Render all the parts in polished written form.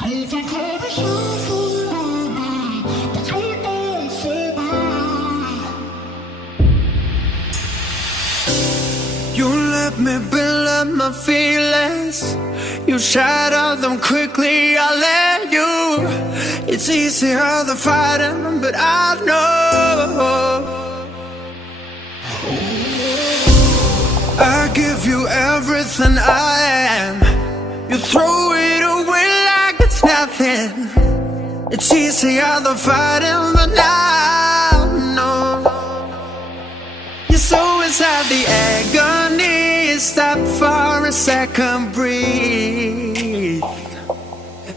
You let me build up my feelings. You shatter them quickly, I let you. It's easier than fighting, but I know I give you everything I am. You throw it away like it's nothing. It's easier than fighting, but I know you're so inside the agony. Stop for a second, breathe.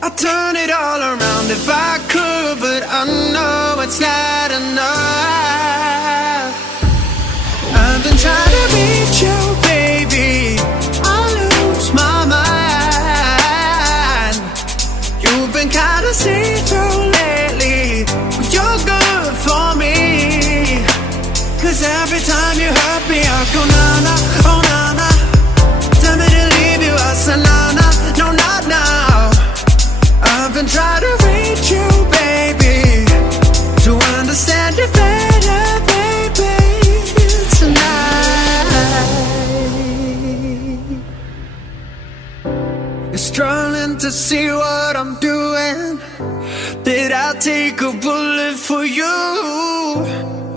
I'd turn it all around if I could, but I know it's not enough. I've been trying to reach you, baby. I lose my mind. You've been kinda see-through lately, but you're good for me. 'Cause every time you hurt me, I go na-na, oh na-na. Tell me to leave you, I say na-na, no not now. I've been trying to reach you, baby, to understand you better, baby, tonight. You're struggling to see what I'm doing. Did I take a bullet for you?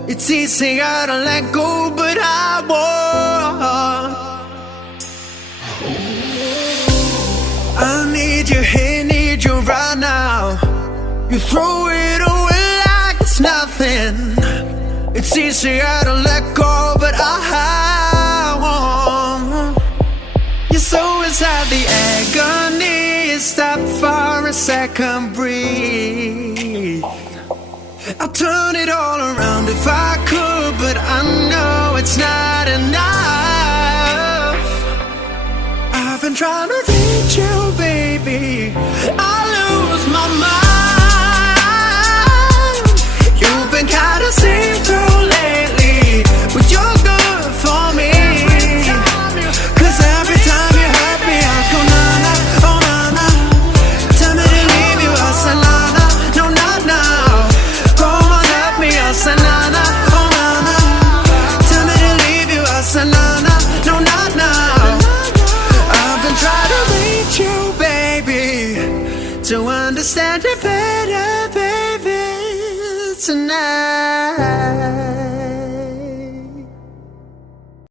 It's easier to let go, but I won't. I need you here, need you right now. You throw it away like it's nothing. It's easier to let go, but I won't. You're so inside the agony. Stop for a second, breathe. I'll turn it all around if I could, but I know it's not enough. I've been trying to reach you, baby. I lose my mind. You've been kinda see-through lately, but you're good for me. 'Cause every time you hurt me, I go na-na, oh na-na. Tell me to leave you, I say na-na, no not now. Come on, help me, I say na-na, oh na-na. Tell me to leave you, I say na-na, no not now. I've been trying to reach you, baby, to understand you better, baby, tonight.